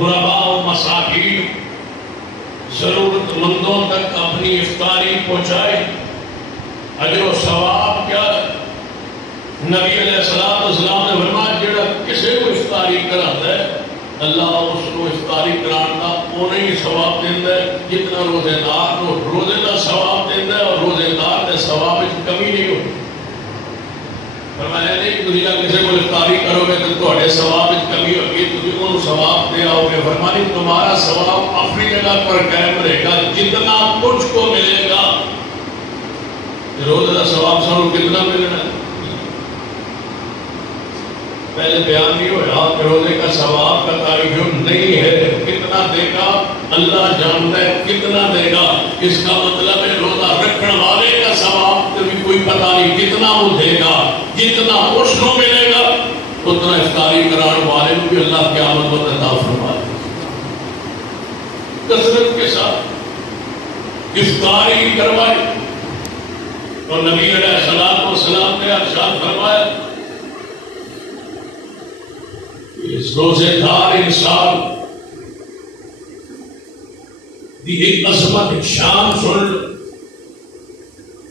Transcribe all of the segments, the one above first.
غرباء و مساکین ضرورت مندوں تک اپنی افطاری پہنچائے. اجر و ثواب کیا؟ نبی علیہ السلام نے فرمایا جڑا کسی کو افطاری کراتا ہے اللہ اس کو افطاری کرانے کا انہیں ہی ثواب دیتا ہے جتنا روزے دار کو روزے کا ثواب دیتا ہے، اور روزے دار کے ثواب میں کمی نہیں ہوتی. فرمایا نہیں دنیا کسی کو افطاری کرو گے تو تھوڑے ثواب میں کمی ہوگی، تم ان ثواب دے آؤ گے. فرمایا تمہارا ثواب اپنی جگہ پر قائم رہے گا جتنا تجھ کو ملے گا. روزے کا ثواب سنو کتنا ملنا ہے؟ پہلے بیان نہیں ہوا کہ روزے کا ثواب کا تعین نہیں ہے، کتنا دے گا اللہ جانتا ہے کتنا دے گا. اس کا مطلب ہے روزہ رکھنے والے کا ثواب کبھی کوئی پتہ نہیں کتنا وہ دے گا، جتنا اس کو ملے گا اتنا افطاری کرانے والے کو بھی اللہ قیامت میں عطا فرمائے. کثرت کے ساتھ افطاری کروائی. اور نبی علیہ السلام نے ارشاد فرمایا اس روزے دار انسان دی ایک عظمت ایک شان سن لو.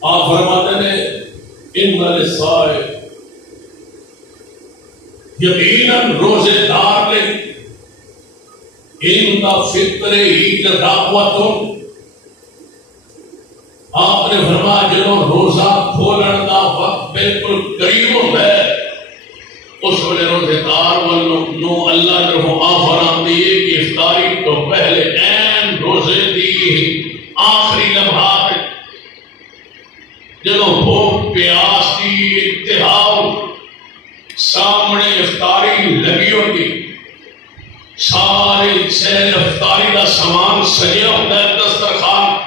آپ فرماتے ہیں ان للصائم یقیناً روزے دار نے ان کا فطر ہی راوتوں. آپ نے فرمایا جنہوں روزہ کھولن کا وقت بالکل قریب ہوتا ہے اس وجہ روزے دار والوں اللہ نے وہ آفر آتی ہے کہ افطاری تو پہلے این روزے دی آخری لمحات جنہوں بھوک پیاس کی انتہا سامنے افطاری لگی ہوتی، سارے سہر افطاری کا سامان سجا ہوتا ہے، دسترخوان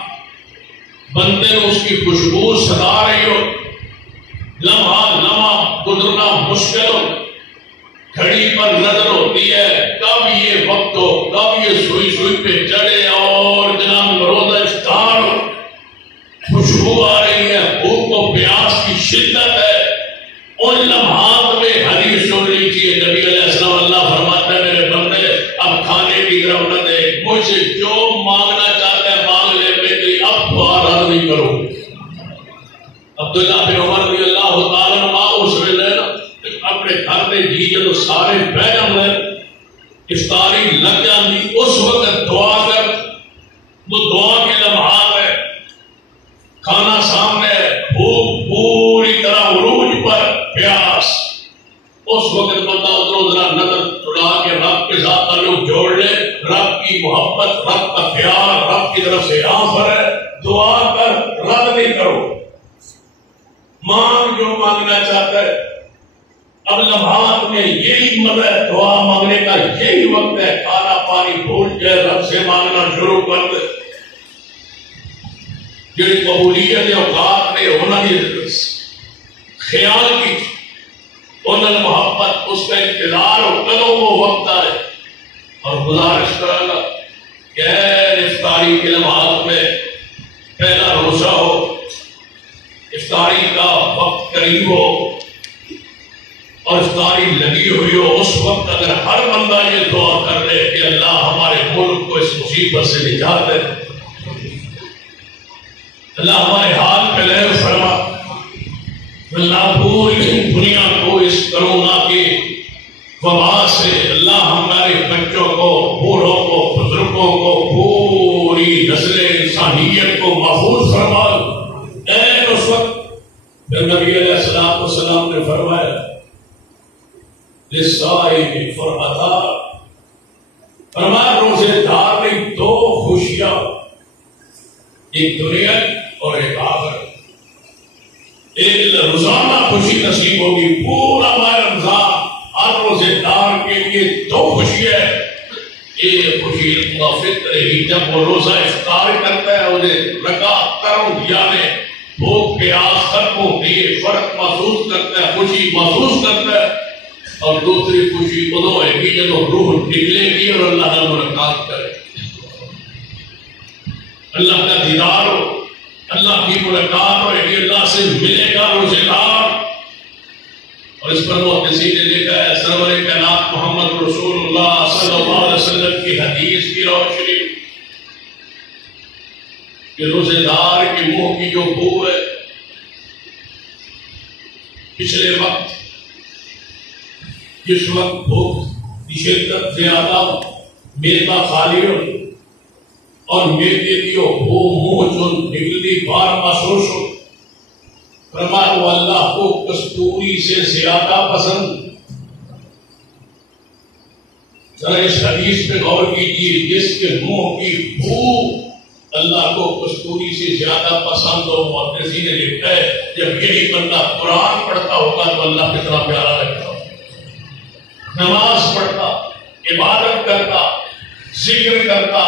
بندے اس کی خوشبو سدا رہی ہو، لمحہ لمحہ گزرنا مشکل ہو، گھڑی پر نظر ہوتی ہے کب یہ وقت ہو، کب یہ سوئی سوئی پہ چڑھے اور جناب روزہ افطار ہو. خوشبو آ رہی ہے، بھوک و پیاس کی شدت ہے. ان لمحات میں حدیث سن لیجیے نبی علیہ السلام اللہ فرماتا ہے میرے بندے اب کھانے کی طرف نہ دیکھ، مجھ سے جو مانگنا چاہتا ہے مانگ لے، میں تیری اب رد نہیں کروں. عبداللہ بن عمر رضی اللہ تعالیٰ عنہ اس ویلے اپنے گھر میں جی جب سارے بہ جاندے افطاری لگ جاندی اس وقت دعا کر. وہ دعا کے لمحات ہے، کھانا سامنے ہے، بھوک پوری طرح عروج پر، پیاس. اس وقت بندہ ادھر ادھر نظر چڑا کے رب کے ساتھ تعلق جوڑ لے. رب کی محبت، رب کا پیار رب کی طرف سے آفر ہے. دعا کر، رد نہیں کرو. مانگ جو مانگنا چاہتا ہے. اب لمحات میں یہی مدد ہے، دعا مانگنے کا یہی وقت ہے. کھانا پانی بھول جائے، رب سے مانگنا شروع کر دے. جڑی قبولیت اوقات نے انہوں نے خیال کی، انہوں نے محبت اس کا انتظار ہو کدوں وہ وقت آئے. اور گزارش کرا گا کہ افطاری کے لمحات میں پہلا روزہ ہو، افطاری کا وقت قریب ہو اور افطاری لگی ہوئی ہو، اس وقت اگر ہر بندہ یہ دعا کر لے کہ اللہ ہمارے ملک کو اس مصیبت سے نجات دے، اللہ ہمارے حال پہ رحم فرما، اللہ پوری دنیا کو اس کرونا کی وبا سے اللہ ہمارے بچوں کو، بوڑھوں کو، بزرگوں کو، پوری نسل انسانیت کو محفوظ فرما. اس وقت پھر نبی علیہ السلام نے فرمایا للصائم فرحتان، فرمایا روزے دار میں دو خوشیاں، ایک دنیا اور ایک آخرت. ایک روزانہ خوشی نصیب ہوگی پورا ماہ رمضان ہر روزے دار کے لیے دو خوشیاں ہیں. ایک خوشی فطر ہی جب وہ روزہ افطار کرتا ہے انہیں لگا کروں یعنی بھوک پیاس ختم ہوتی ہے، فرق محسوس کرتا ہے، خوشی محسوس کرتا ہے. اور دوسری خوشی ادو ہے گی جب روح نکلے گی اور اللہ نے ملاقات کرے، اللہ کا دیدار ہو، اللہ کی ملاقات ہوئے گی، اللہ سے ملے گا روزے دار. اور اس پر محدثین نے لکھا ہے سرور کائنات محمد رسول اللہ صلی اللہ علیہ وسلم کی کی حدیث کی روشنی کہ روزے دار کے منہ کی جو بو ہے پچھلے وقت جس وقت بھوک کی شدت زیادہ میدا خالی ہو اور میدے کی بو منہ جو نکلتی بار محسوس ہو، فرمایا وہ اللہ کو کستوری سے زیادہ پسند۔ ذرا اس حدیث پہ غور کیجیے، جس کے منہ کی بو اللہ کو کستوری سے زیادہ پسند ہو۔ محدثین نے لکھا ہے جب یہی بندہ قرآن پڑھتا ہوگا تو اللہ کتنا پیارا لگتا ہو، نماز پڑھتا، عبادت کرتا، ذکر کرتا،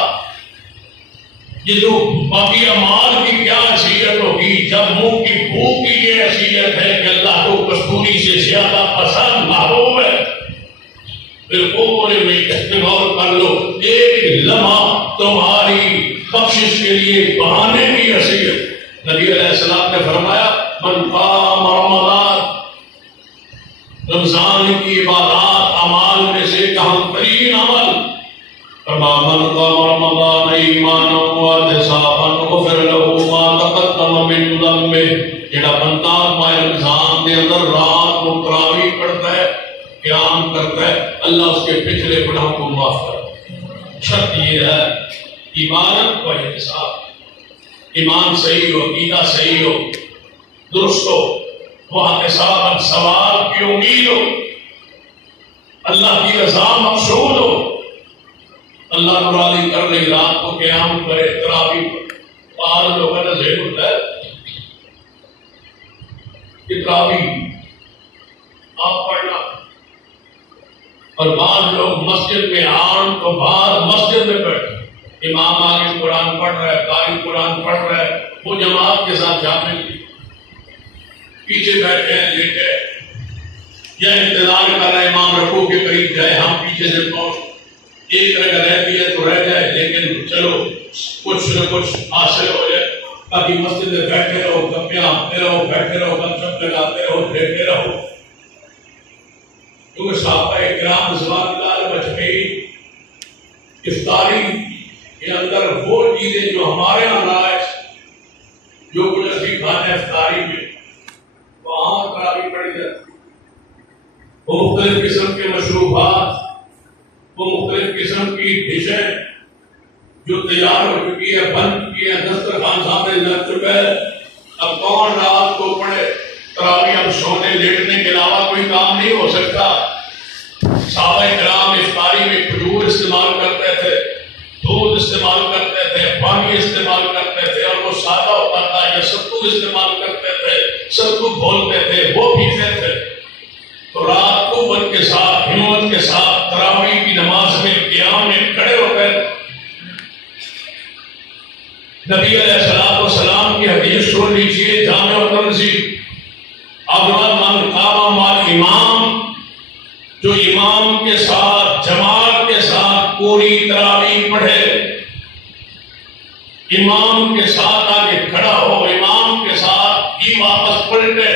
یہ جو باقی اعمال کی کیا حیثیت ہوگی جب منہ کی بو کی یہ حیثیت ہے کہ اللہ کو کستوری سے زیادہ پسند محبوب ہے۔ بالکل میں غور کر لو، ایک لمحہ تمہاری بخشش کے لیے بہانے کی حیثیت۔ نبی علیہ السلام نے فرمایا من قام رمضان، رمضان کی عبادات اعمال میں سے اہم ترین عمل، من قام رمضان ایمانا واحتسابا غفر له ما تقدم من ذنبه۔ جڑا بندہ ماہ رمضان کے اندر رات کو تراویح پڑھتا ہے، قیام کرتا ہے، اللہ اس کے پچھلے گناہوں کو معاف کرتا ہے۔ شرط یہ ہے عبادت و احتساب، ایمان صحیح ہو، عقیدہ صحیح ہو، درست ہو، واحتسابا ثواب کی امید ہو، اللہ کی رضا مقصود ہو، اللہ کو راضی کر رہی رات کو قیام کرے، تراویح بعض لوگوں کا ذہن ہوتا ہے کہ تراویح آپ پڑھنا، اور بعض لوگ مسجد میں آن تو بعض مسجد میں بیٹھے، امام آگے قرآن پڑھ رہا ہے، قاری قرآن پڑھ رہا ہے، وہ جماعت کے ساتھ جانے پیچھے بیٹھے ہیں، لیٹے یا انتظار کر رہے ہیں امام رکوع کے قریب جائے، ہم پیچھے سے پہنچ، ایک رگہ رہتی ہے تو رہ جائے، لیکن چلو کچھ نہ کچھ حاصل ہو جائے، تاکہ مسجد میں بیٹھے رہو، گپیں آتے رہو، بیٹھے رہو، گپ شپ لگاتے رہو، دیکھتے رہو۔ کیونکہ صحابہ کرام رضوان اللہ اجمعین افطاری کے اندر وہ چیزیں جو ہمارے یہاں نائز جو کچھ اسی کھاتے ہیں افطاری میں، وہاں تراویح پڑھی جاتی، وہ مختلف قسم کے مشروبات، وہ مختلف قسم کی ڈشیں جو تیار ہو چکی ہے، بن چکی ہے، دسترخوان سامنے لگ چکا ہے۔ اب کون رات کو پڑھے تراویح؟ اب سونے لیٹنے کے علاوہ کوئی کام نہیں ہو سکتا۔ صحابہ کرام افطاری میں کھجور استعمال کرتے تھے، دودھ استعمال کرتے تھے، پانی استعمال کرتے تھے، اور وہ سادہ ہوتا تھا، یا ستو استعمال کرتے تھے، ستو بولتے تھے، وہ پیتے تھے۔ تو رات کو قوت کے ساتھ، ہمت کے ساتھ تراویح کی نماز میں قیام میں کھڑے ہو گئے۔ نبی علیہ السلام کی حدیث سن لیجیے، جامع تنزیل، من قام مع الامام، جو امام کے ساتھ جماعت کے ساتھ پوری تراویح پڑھے، امام کے ساتھ آگے کھڑا ہو، امام کے ساتھ ہی واپس پلٹے،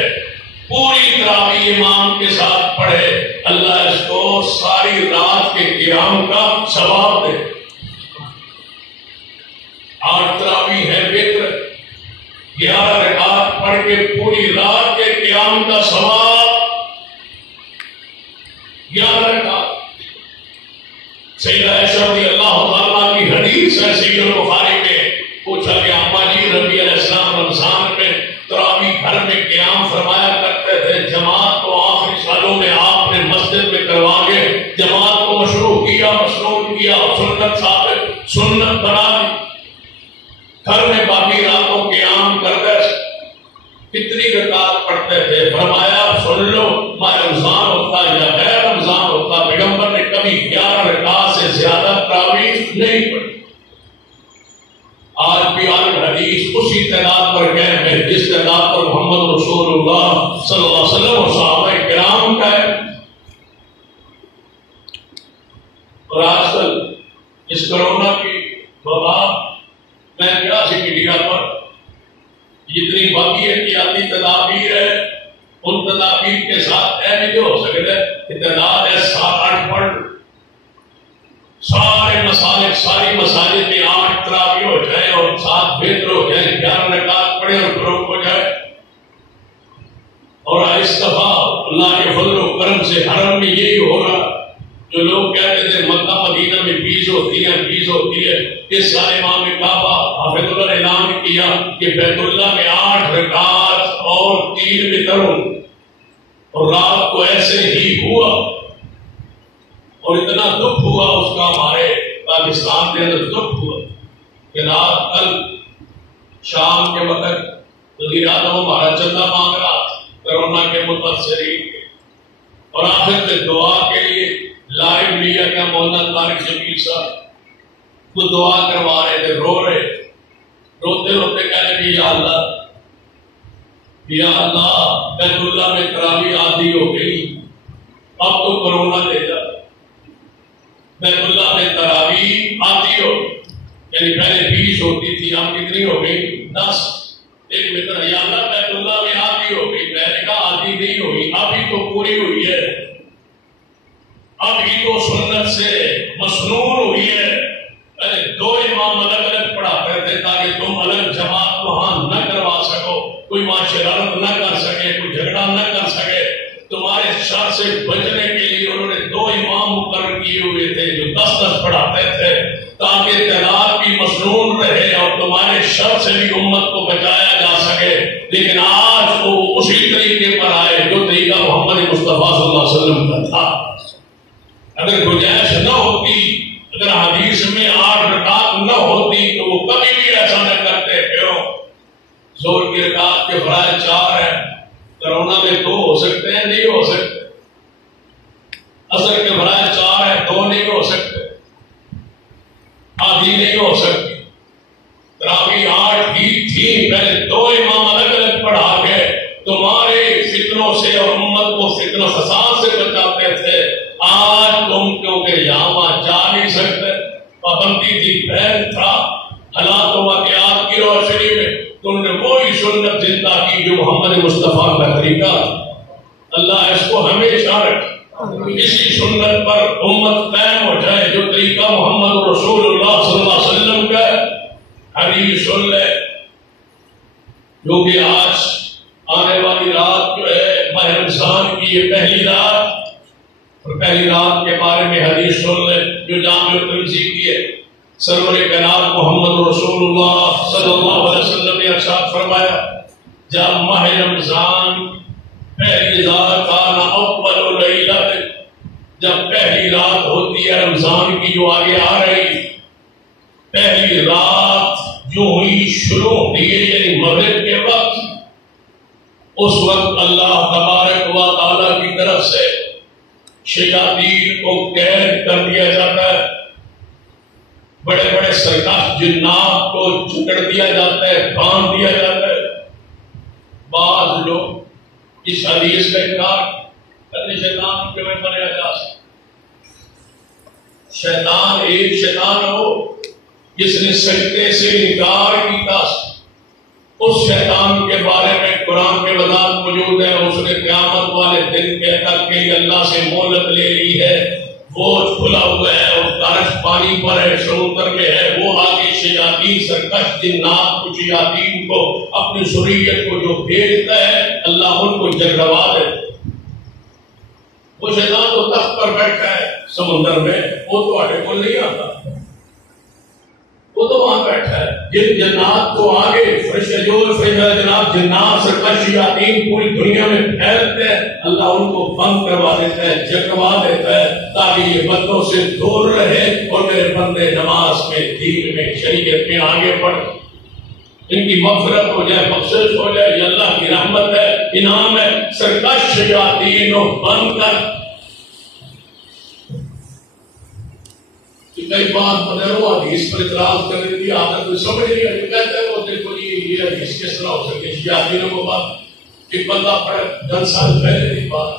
پوری تراویح امام کے ساتھ پڑھے، اللہ اس کو ساری رات کے قیام کا ثواب دے۔ آج تراویح ہے وتر، 11 رکعات پڑھ کے پوری رات کے قیام کا ثواب، 11 رکعات۔ سیدہ عائشہ رضی اللہ تعالیٰ کی حدیث ہے صحیح البخاری میں، پوچھا کہ اما جی نبی علیہ السلام رمضان میں تراویح گھر میں قیام فرمایا کرتے تھے، جماعت کو آخری سالوں میں آپ نے مسجد میں کروا کے جماعت کو مشروع کیا، مسنون کیا، سنت ثابت، سنت بنا دی، گھر میں باقی راتوں قیام کرتے کتنی رکعت پڑھتے تھے؟ فرمایا سن لو، ماہ رمضان ہوتا یا غیر رمضان ہوتا، پیغمبر نے کبھی 11 رکعت سے زیادہ تراویح نہیں پڑھی۔ آج بھی حدیث اسی تعداد پر گئے ہیں جس تعداد پر محمد رسول اللہ صلی اللہ علیہ وسلم اور صحابہ کرام کا ہے۔ اور آج کل اس کرونا کی وبا میں کیا سی میڈیا پر جتنی باقی احتیاطی تدابیر ہے، ان تدابیر کے ساتھ اے نہیں ہو سکتے کہ تعداد ہے 7-8 سارے مسائل ساری مساجد میں 8 تراویح ہو جائے اور 7 وتر ہو جائے، 11 رکعت پڑھے اور فروغ ہو جائے، اور اس دفعہ اللہ کے فضل و کرم سے حرم میں یہی ہوگا جو لوگ کہتے تھے مکہ مدینہ میں 20 ہوتی ہے، اس سال امام کعبہ حافظ اللہ نے اعلان کیا کہ بیت اللہ میں 8 رکعت اور 3 وتر ہوں، اور رات کو ایسے ہی ہوا، اور اتنا دکھ ہوا اس کا ہمارے پاکستان کے اندر دکھ ہوا کہ رات کل شام کے وقت وزیر اعظم ہمارا چندہ مانگ رہا کرونا کے متاثرین کے، اور آخر میں دعا کے لیے لائیو لیا گیا مولانا طارق جمیل صاحب، وہ دعا کروا رہے تھے، روتے روتے کہہ رہے یا اللہ بیت اللہ میں تراویح آدھی ہو گئی، اب تو کرونا لے جا، بیت اللہ میں تراویح آدھی ہو، یعنی پہلے 20 ہوتی تھی، اب کتنی ہو گئی 10، ایک متر، یا اللہ بیت اللہ میں آدھی ہو گئی، میں نے کہا آدھی نہیں ہوئی، ابھی تو پوری ہوئی ہے، ابھی تو سنت سے مسنون ہوئی ہے، پہلے 2 امام الگ الگ پڑھا کرتے تاکہ تم الگ جماعت وہاں نہ کروا سکو، کوئی وہاں شرارت نہ کر سکے، کوئی جھگڑا نہ کر سکے، تمہارے شر سے بچنے کے لیے انہوں نے 2 امام مقرر کیے ہوئے تھے جو 10 پڑھاتے تھے تاکہ تعداد بھی مسنون رہے اور تمہارے شر سے بھی امت کو بچایا جا سکے، لیکن آج وہ اسی طریقے پر آئے جو طریقہ محمد مصطفیٰ صلی اللہ علیہ وسلم کا تھا۔ اگر گنجائش نہ ہوتی، اگر حدیث میں 8 رکعت نہ ہوتی تو وہ کبھی بھی ایسا نہ کرتے، کیوں؟ زور کی رکعت کے فرائض 4 ہیں، کرونا میں 2 ہو سکتے ہیں، نہیں ہو سکتے، عصر کے فرائض 4 ہیں، 2 نہیں ہو سکتے، آدھی نہیں ہو سکتی، تراویح 8 ہی تھی، پہلے 2 امام الگ الگ پڑھا کے تمہارے فتنوں سے اور امت کو فتنہ فساد سے بچاتے تھے۔ آج تم کیونکہ یہاں جا نہیں سکتے، پابندی تھی، بہن تھا، حالات و واقعات کی روشنی میں تم نے وہی سنت زندہ کی جو محمد مصطفیٰ کا طریقہ، اللہ اس کو ہمیشہ رکھے، اسی سنت پر امت قائم ہو جائے جو طریقہ محمد رسول اللہ صلی اللہ علیہ وسلم کا ہے۔ حدیث سن لے، جو کہ آج آنے والی رات جو ہے ماہ رمضان کی یہ پہلی رات، اور پہلی رات کے بارے میں حدیث سن لے جو جامع ترمذی کی ہے، سرور کائنات محمد رسول اللہ صلی اللہ علیہ وسلم نے ارشاد فرمایا، جب ماہ رمضان پہلی رات کانا اول لیلہ، جب پہلی رات ہوتی ہے رمضان کی جو آگے آ رہی، پہلی رات جو ہوئی شروع ہوتی ہے یعنی مغرب کے وقت، اس وقت اللہ تبارک و تعالیٰ کی طرف سے شیاطین کو قید کر دیا جاتا ہے، بڑے بڑے سرکش جنات کو جکڑ دیا جاتا ہے، باندھ دیا جاتا ہے۔ بعض لوگ اس حدیث کا انکار کرتے، شیطان کیوں بنایا جا سکتا؟ شیطان ایک شیطان ہو جس نے سجدے سے انکار کیا، اس شیطان کے بارے میں قرآن کے وضاحت موجود ہے، اس نے قیامت والے دن کہہ کر کے اللہ سے مہلت لے لی ہے، بوجھ کھلا ہوا ہے اور کارش پانی پر ہے، سمندر میں ہے، وہ آگے شیاطین سرکش جنات کو شیاطین کو اپنی ذریت کو جو بھیجتا ہے اللہ ان کو جگڑوا دے۔ وہ شیطان تو تخت پر بیٹھا ہے سمندر میں، وہ تو آگے کو نہیں آتا، وہ تو وہاں بیٹھا ہے۔ جن جنات کو آگے فرشتے جو جناب جنات سرکش شیاطین پوری دنیا میں پھیلتے ہیں، اللہ ان کو بند کروا دیتا ہے، جگڑوا دیتا ہے تاکہ یہ بندوں سے دور رہے اور میرے بندے نماز میں، دین میں، شریعت میں آگے بڑھ، ان کی مغفرت ہو جائے، بخشش ہو جائے، یہ اللہ کی رحمت ہے، انعام ہے۔ سرکش شیاطین کو بند کر، کئی بات بدلو حدیث پر اعتراض کرنے کی عادت میں سمجھ نہیں آئی، کہتے ہیں وہ دیکھو یہ حدیث کس طرح ہو سکے، شیاطینوں کو بات ایک بندہ پڑے 10 سال پہلے کی بات،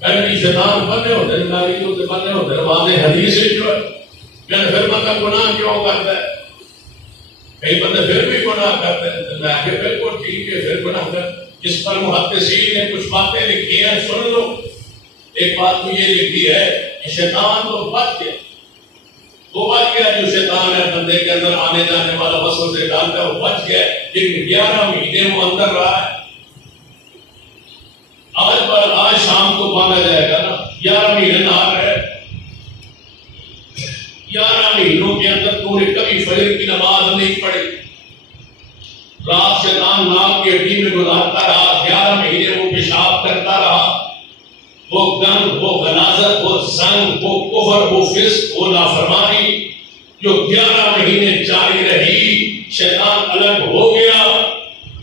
پہلے شیطان بنے ہوتے ہیں، ناریوں سے بنے ہوتے ہیں، واضح حدیث جو ہے، پھر بندہ گناہ کیوں کرتا ہے؟ کئی بندے پھر بھی گناہ کرتے ہیں، میں آگے بالکل ٹھیک ہے، پھر گناہ کرتے، جس پر محدثین نے کچھ باتیں لکھی ہیں سن لو۔ ایک بات تو یہ لکھی ہے کہ شیطان تو بچ گیا، وہ بچ گیا جو شیطان ہے بندے کے اندر آنے جانے والا وسوسے ڈالتا ہے، وہ بچ گیا، لیکن 11 مہینے وہ اندر رہا ہے۔ آج شام کو باندھا جائے گا نا، 11 مہینے نہ رہے، 11 مہینوں کے اندر تو نے کبھی فجر کی نماز نہیں پڑھی، رات شیطان ناک کی ہڈی میں گزارتا رہا، 11 مہینے وہ پیشاب کرتا رہا، وہ گند، وہ غلاظت، وہ زنگ، وہ کفر، وہ فسق، وہ نافرمانی جو 11 مہینے جاری رہی، شیطان الگ ہو گیا،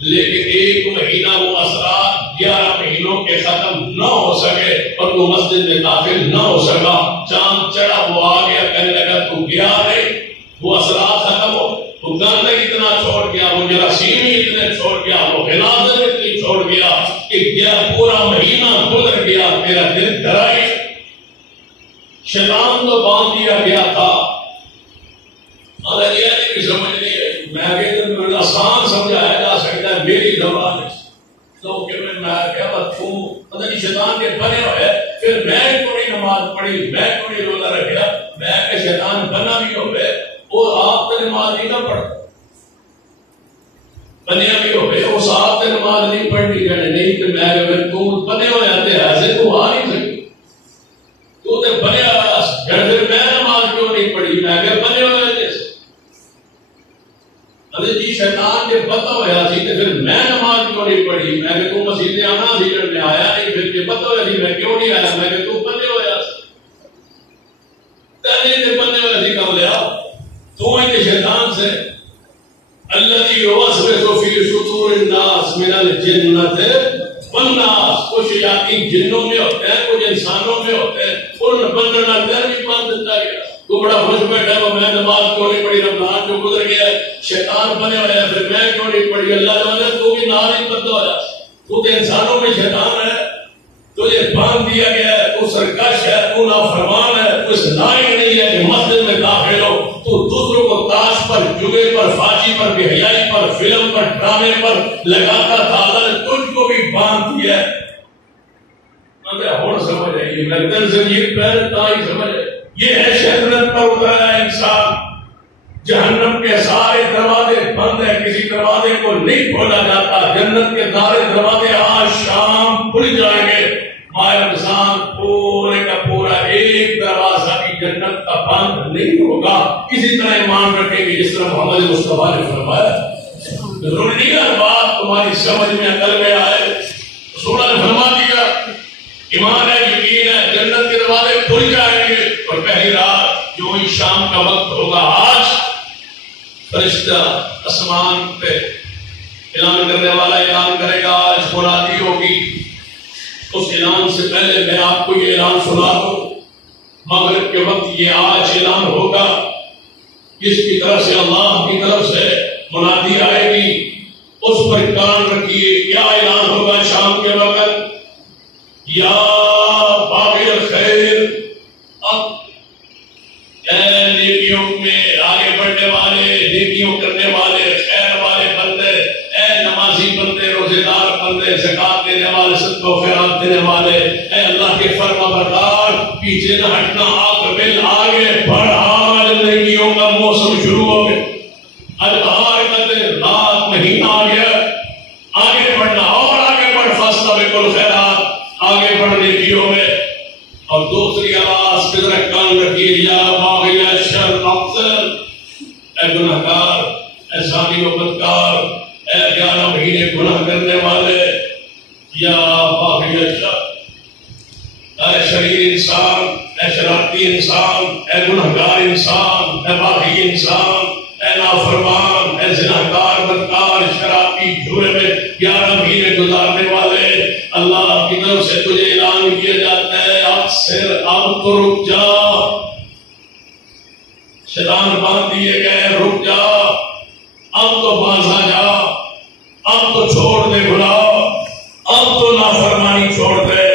لیکن 1 مہینہ وہ اثرات 11 مہینوں کے ختم نہ ہو سکے اور وہ مسجد میں داخل نہ ہو سکا۔ چاند چڑھا، وہ آ گیا، کہنے لگا تو گیا نہیں، وہ اثرات ختم ہو، وہ گند اتنا چھوڑ گیا، وہ جراثیم اتنے چھوڑ گیا، وہ غلاظت اتنی چھوڑ گیا کہ پورا مہینہ گزر گیا، میرا دل ڈرائی، شیطان تو باندھ دیا گیا تھا۔ بھی سمجھ نہیں ہے، میں آسان سمجھایا جا سکتا ہے میری زبان تو کہ میں کیا پتہ نہیں شیطان کے بنے ہوئے، پھر میں کوئی نماز پڑھی، میں کوئی روزہ رکھا، میں کہ شیطان بنا بھی ہوئے، وہ آپ تو نماز نہیں نہ پڑھتا، بنیا بھی ہوئے اس آپ سے نماز نہیں پڑھنی، کہنے نہیں کہ میں تو بنے ہوئے آتے ایسے تو آ نہیں سکتی، تو تے بنے ہوا، پھر میں نماز کیوں نہیں پڑھی، میں کہ بنے ہوئے جیسے جی شیطان کے پتہ ہوا سی تو پھر میں نماز کیوں نہیں پڑھی، میں کہ تو مسجد آنا سی میں آیا نہیں، پھر کے پتہ ہوا سی میں کیوں نہیں آیا، میں کہ تو بنے ہوا سی بنے ہوا سی کب لیا تو ہی شیطان سے الذي يوسوس في صدور الناس من الجنة والناس، کچھ شیاطین جنوں میں ہوتے ہیں، کچھ انسانوں میں ہوتے ہیں، ان بندنا در بھی باندھ دیتا گیا، تو بڑا خوش بیٹھا وہ میں نماز کیوں نہیں پڑھی، رمضان جو گزر گیا ہے، شیطان بنے ہوئے ہیں، پھر میں کیوں نہیں پڑھی، اللہ جانے تو بھی نہ نہیں بندہ ہوا، تو انسانوں میں شیطان ہے، تجھے باندھ دیا گیا ہے، تو سرکش ہے، تو نافرمان ہے، تو اس لائق نہیں ہے کہ مسجد میں داخل ہو، تو دوسروں کو تاش پر، جگے پر، فاجی پر، بے حیائی پر، فلم پر، ڈرامے پر لگاتا تھا، اللہ نے تجھ کو بھی باندھ دیا ہے۔ سمجھ آئیے گردن سے یہ پہلے تائی سمجھ آئے، یہ ہے شہرت پر اترا انسان، جہنم کے سارے دروازے بند ہیں، کسی دروازے کو نہیں کھولا جاتا، جنت کے سارے دروازے آج شام کھل جائیں گے، ماہ رمضان پورے کا پورا ایک دروازہ بھی جنت کا بند نہیں ہوگا۔ اسی طرح ایمان رکھیں گے جس طرح محمد مصطفیٰ نے فرمایا، ضروری نہیں ہے بات تمہاری سمجھ میں عقل میں آئے، رسول نے فرما دیا ایمان ہے، یقین ہے، جنت کے دروازے کھل جائیں گے، اور پہلی رات جو ہی شام کا وقت ہوگا، آج فرشتہ آسمان پہ اعلان کرنے والا اعلان کرے گا، آج منادی ہوگی، اس اعلان سے پہلے میں آپ کو یہ اعلان سنا دوں، مغرب کے وقت یہ آج اعلان ہوگا، جس کی طرف سے اللہ کی طرف سے منادی آئے گی، اس پر کان رکھیے، کیا اعلان ہوگا شام کے وقت، یا باغی الخیر، اب اے نیکیوں میں آگے بڑھنے والے، نیکیوں کرنے والے، خیر والے بندے، اے نمازی بندے، روزے دار بندے، زکات دینے والے، صدقہ و خیرات دینے والے، اے اللہ کے فرما بردار، پیچھے نہ ہٹنا، آگے بڑھ، آج نیکیوں کا موسم شروع ہو گیا، آج بہار کا دن، رات، مہینہ آ گیا، آگے بڑھنا اور آگے بڑھ، فاستبقوا الخیرات، آگے بڑھ نیکیوں میں۔ اور دوسری آواز کی طرح کان رکھیے، یا باغی الشر اقصر، اے گناہگار، اے زانی و بدکار، اے 11 مہینے گناہ کرنے والے، یا باغی الشر، اے شریر انسان، اے شرارتی انسان، اے گناہگار انسان، اے باغی انسان، اے نافرمان، اے زناکار، بدکار، شرابی، جھوڑے میں 11 مہینے گزارنے والے، اللہ کی طرف سے تجھے اعلان کیا جاتا ہے، اکثر اب تو رک جا، شیطان باندھ دیے گئے، رک جا، اب تو باز جا، اب تو چھوڑ دے گناہ، اب تو نافرمانی چھوڑ دے۔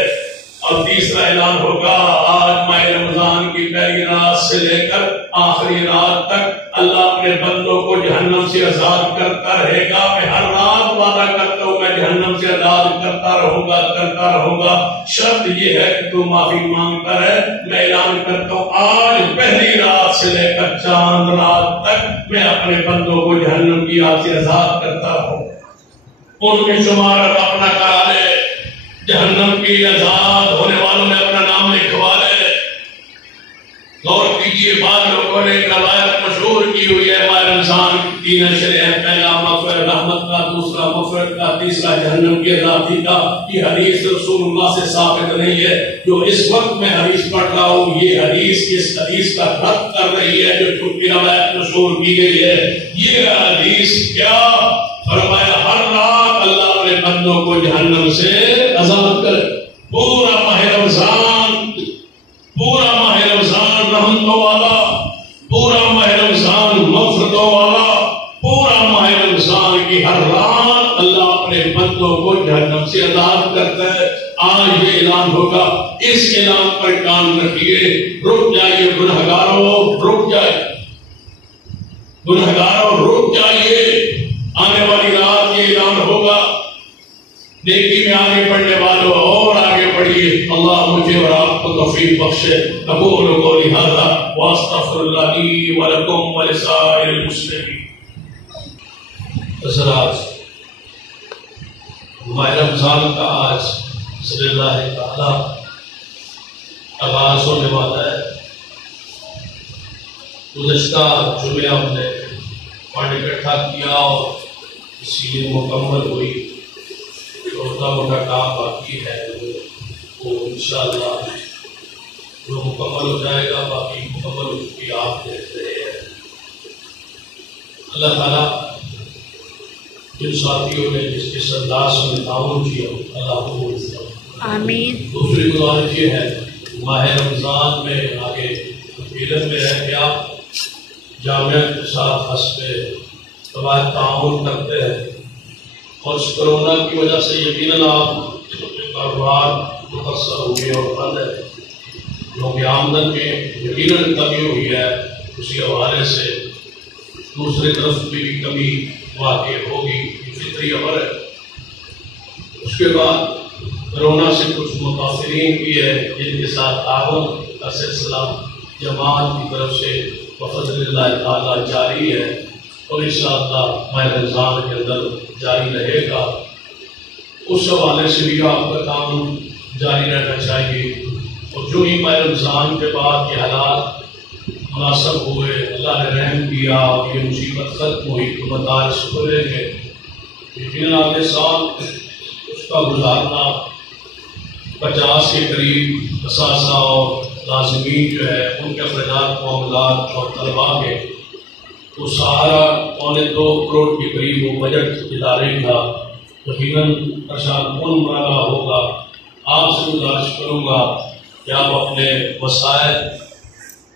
اور تیسرا اعلان ہوگا، آج ماہ رمضان کی پہلی رات سے لے کر آخری رات تک اللہ اپنے بندوں کو جہنم سے آزاد کرتا رہے گا، میں ہر رات وعدہ کرتا ہوں میں جہنم سے آزاد کرتا رہوں گا، شرط یہ ہے کہ تو معافی مانگتا رہے۔ میں اعلان کرتا ہوں آج پہلی رات سے لے کر چاند رات تک میں اپنے بندوں کو جہنم کی آگ سے آزاد کرتا ہوں۔ ان میں شمار اپنا کرا لے، جہنم کی آزاد ہونے والوں میں اپنا نام لکھوا لے۔ غور کیجیے، بعض لوگوں نے روایت مشہور کی ہوئی ہے ماہ رمضان کی 3 اشرے ہیں، پہلا مغفرت رحمت کا، دوسرا مغفرت کا، تیسرا جہنم کی آزادی کا۔ یہ حدیث رسول اللہ سے ثابت نہیں ہے۔ جو اس وقت میں حدیث پڑھ رہا ہوں یہ حدیث اس حدیث کا رد کر رہی ہے جو چھٹی روایت مشہور کی گئی ہے۔ یہ حدیث کیا فرمایا؟ ہر رات اللہ اپنے بندوں کو جہنم سے آزاد کرے۔ پورا ماہ رمضان رحمتوں والا، پورا ماہ رمضان مغفرتوں والا، پورا ماہ رمضان کی ہر رات اللہ اپنے بندوں کو جہنم سے آزاد کرتا ہے۔ آج یہ اعلان ہوگا، اس اعلان پر کان رکھیے۔ رک جائیے گنہگاروں، رک جائیے، آنے والی رات یہ اعلان ہوگا۔ نیکی میں آگے بڑھنے والوں اور آگے بڑھیے۔ اللہ مجھے اور آپ کو توفیق بخشے۔ اقول قولی ھذا واستغفر اللہ لی ولکم ولسائر المسلمین۔ حضرات، ماہ رمضان کا آج بسم اللہ تعالی آغاز ہونے والا ہے۔ گزشتہ جمعہ ہم نے پڑھ اکٹھا کیا اور اسی لیے مکمل ہوئی۔ چھوٹا موٹا کام باقی ہے وہ انشاءاللہ جو مکمل ہو جائے گا، باقی مکمل ہو چکی آپ دیکھ رہے ہیں۔ اللہ تعالیٰ جن ساتھیوں نے جس کے انداز میں تعاون کیا اللہ کو آمین۔ دوسری گزارش یہ ہے ماہ رمضان میں آگے علم میں رہ کے آپ جامعہ کے ساتھ حسب قواعد تعاون کرتے ہیں، اور اس کرونا کی وجہ سے یقیناً آپ کے کاروبار متاثر ہوئے اور بند ہے، کیونکہ آمدن میں یقیناً کمی ہوئی ہے، اسی حوالے سے دوسری طرف بھی کمی واقع ہوگی، فطری امر ہے۔ اس کے بعد کرونا سے کچھ متاثرین بھی ہے جن کے ساتھ تعاون کا سلسلہ جماعت کی طرف سے بفضل اللہ تعالیٰ جاری ہے، اور انشاءاللہ ماہ رمضان کے اندر جاری رہے گا۔ اس حوالے سے بھی آپ کا کام جاری رہنا چاہیے، اور جو ہی ماہ رمضان کے بعد یہ حالات مناسب ہوئے، اللہ نے رحم کیا اور یہ مصیبت ختم ہوئی تو مدارس کھلیں گے۔ یقیناً اگلے سال اس کا گزارنا 50 کے قریب اساتذہ اور لازمین جو ہے ان کے اخراجات معاملات اور طلباء کے تو سہارا 2.25 کروڑ کے قریب وہ بجٹ ادارے کا یقیناً پریشان کن والا ہوگا۔ آپ سے گزارش کروں گا کہ آپ اپنے وسائل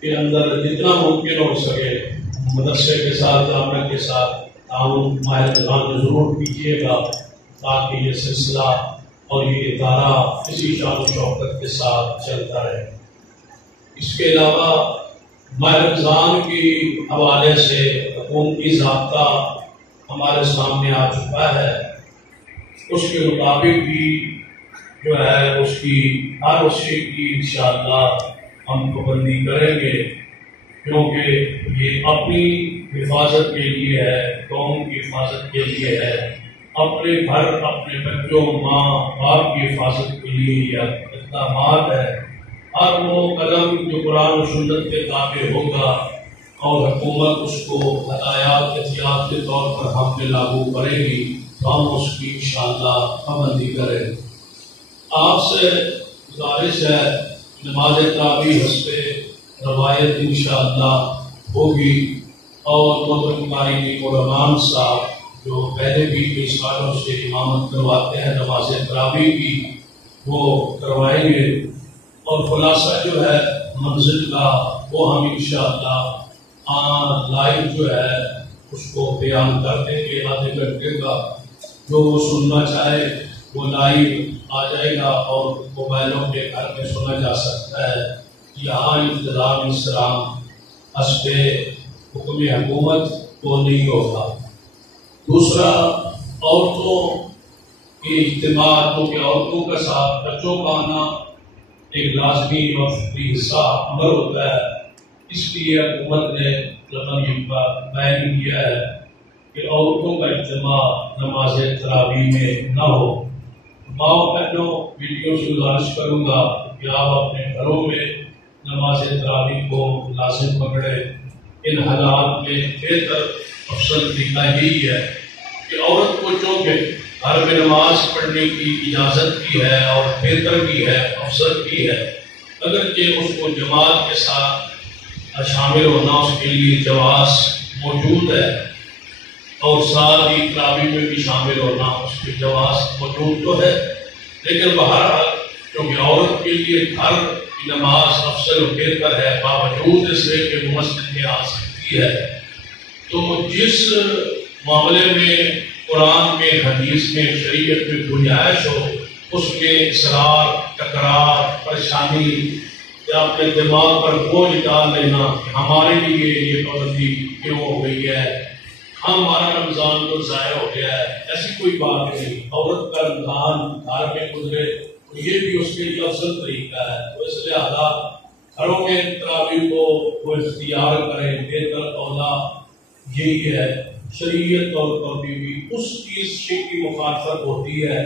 کے اندر جتنا ممکن ہو سکے مدرسے کے ساتھ جامعہ کے ساتھ تعاون ماہ رمضان میں ضرور کیجیے گا، تاکہ یہ سلسلہ اور یہ ادارہ اسی شان و شوکت کے ساتھ چلتا رہے۔ اس کے علاوہ ماہ رمضان کی حوالے سے حکومتی ضابطہ ہمارے سامنے آ چکا ہے، اس کے مطابق بھی جو ہے اس کی ہر شے کی انشاءاللہ ہم پابندی کریں گے، کیونکہ یہ اپنی حفاظت کے لیے ہے، قوم کی حفاظت کے لیے ہے، اپنے گھر اپنے بچوں ماں باپ کی حفاظت کے لیے یہ اقدامات ہے۔ ہر وہ قدم جو قرآن و سنت کے تابع ہوگا اور حکومت اس کو ہدایات احتیاط کے طور پر ہم پہ لاگو کرے گی تو ہم اس کی انشاءاللہ پابندی کریں۔ آپ سے گزارش ہے نماز تراویح حسب روایت انشاءاللہ ہوگی، اور محترم قاری علماء صاحب جو پہلے بھی کئی سالوں سے امامت کرواتے ہیں نماز تراویح کی وہ کروائیں گے، اور خلاصہ جو ہے منزل کا وہ ہم انشاءاللہ لائیو جو ہے اس کو بیان کر دیں گے آدھے گھنٹے کا۔ جو وہ سننا چاہے وہ لائیو آ جائے گا اور موبائلوں کے گھر میں سنا جا سکتا ہے۔ یہاں انتظام انصرام حسب حکم حکومت کو نہیں ہوگا۔ دوسرا عورتوں کے اجتماع کیونکہ عورتوں کا ساتھ بچوں کا آنا ایک لازمی اور فطری حصہ عمل ہوتا ہے، اس لیے حکومت نے یہ بیان کیا ہے کہ عورتوں کا اجتماع نماز تراویح میں نہ ہو۔ ماؤں بہنوں بیٹیوں سے گزارش کروں گا کہ آپ اپنے گھروں میں نماز تراویح کو لازم پکڑیں۔ ان حالات میں بہتر افضل طریقہ یہی ہے کہ عورت کو چونکہ گھر میں نماز پڑھنے کی اجازت بھی ہے اور بہتر بھی ہے، افضل بھی ہے، اگرچہ اس کو جماعت کے ساتھ شامل ہونا اس کے لیے جواز موجود ہے، اور ساتھ ہی تراویح میں بھی شامل ہونا اس کے جواز موجود تو ہے، لیکن بہرحال کیونکہ عورت کے لیے گھر کی نماز افضل و بہتر ہے، باوجود اس لیے کہ وہ مسجد میں آ سکتی ہے، تو جس معاملے میں قرآن میں، حدیث میں، شریعت میں گنجائش ہو، اس میں اصرار، تکرار، پریشانی یا اپنے دماغ پر بوجھ ڈال لینا کہ ہمارے لیے یہ پابندی کیوں ہو گئی ہے، ہمارا رمضان تو ضائع ہو گیا ہے، ایسی کوئی بات نہیں۔ عورت کا رمضان گھر میں گزرے تو یہ بھی اس کے لیے افضل طریقہ ہے، تو اس لہٰذا گھروں میں تراویح کو وہ اختیار کریں، بہتر اولا یہی ہے۔ شریعت طور پر بھی اس چیز شک کی مخالفت ہوتی ہے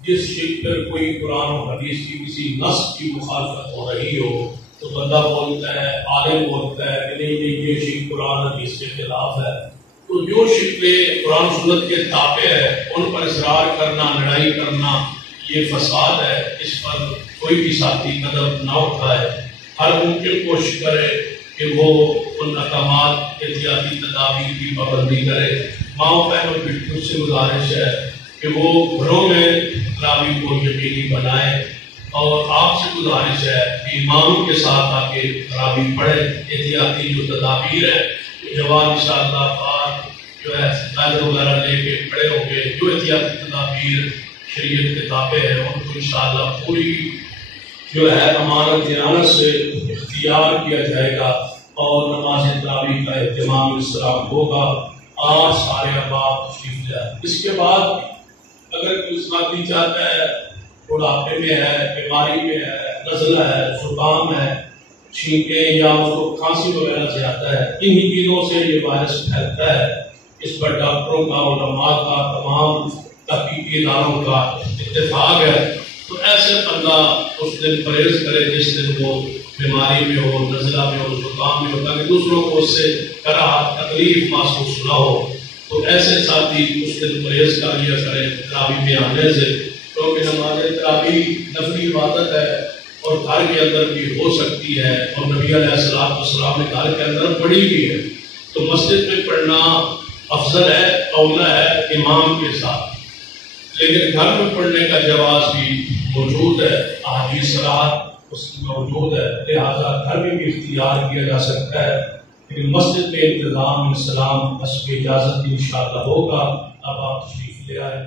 جس شک پر کوئی قرآن و حدیث کی کسی نص کی مخالفت ہو رہی ہو، تو بندہ بولتا ہے، عالم بولتا ہے کہ نہیں یہ شک قرآن حدیث کے خلاف ہے، تو جو شکلیں قرآن سنت کے تابع ہے ان پر اصرار کرنا، لڑائی کرنا، یہ فساد ہے۔ اس پر کوئی بھی ساتھی قدم نہ اٹھائے، ہر ممکن کوشش کرے کہ وہ ان احکامات احتیاطی تدابیر کی پابندی کرے۔ ماؤں بہنوں بیٹیوں سے گزارش ہے کہ وہ گھروں میں تراویح کو یقینی بنائیں، اور آپ سے گزارش ہے کہ امام کے ساتھ آ کے تراویح پڑھیں۔ احتیاطی جو تدابیر ہے جوان انشاءاللہ بعد جو ہے بیت وغیرہ لے کے کھڑے ہو گئے، جو احتیاطی تدابیر شریعت کے تابع ہے ان کو انشاءاللہ پوری جو ہے امانت دیانت سے اختیار کیا جائے گا، اور نماز تراویح کا اہتمام اس طرح ہوگا۔ آج سارے احباب تشریف لائیں۔ اس کے بعد اگر کوئی ساتھی چاہتا ہے، بڑھاپے میں ہے، بیماری میں ہے، نزلہ ہے، زکام ہے، چھینکیں یا اس کو کھانسی وغیرہ سے آتا ہے، انہی چیزوں سے یہ وائرس پھیلتا ہے، اس پر ڈاکٹروں کا، علماء کا، تمام تحقیقی اداروں کا اتفاق ہے، تو ایسے بندہ اس دن پرہیز کرے جس دن وہ بیماری میں ہو، نزلہ میں ہو، زکام میں ہو، تاکہ دوسروں کو اس سے کراہت، تکلیف محسوس نہ ہو۔ تو ایسے ساتھی اس دن پرہیز کر لیا کریں تراویح میں آنے سے، کیونکہ نماز تراویح نفلی عبادت ہے اور گھر کے اندر بھی ہو سکتی ہے، اور نبی علیہ السلام نے گھر کے اندر پڑھی بھی ہے، تو مسجد میں پڑھنا افضل ہے، اولا ہے امام کے ساتھ، لیکن گھر میں پڑھنے کا جواز بھی موجود ہے، احادیث صراحت اس کی موجود ہے، لہٰذا گھر میں بھی اختیار کیا جا سکتا ہے، لیکن مسجد میں انتظام اسلام حسب اجازت انشاءاللہ ہوگا۔ اب آپ تشریف لے آئے۔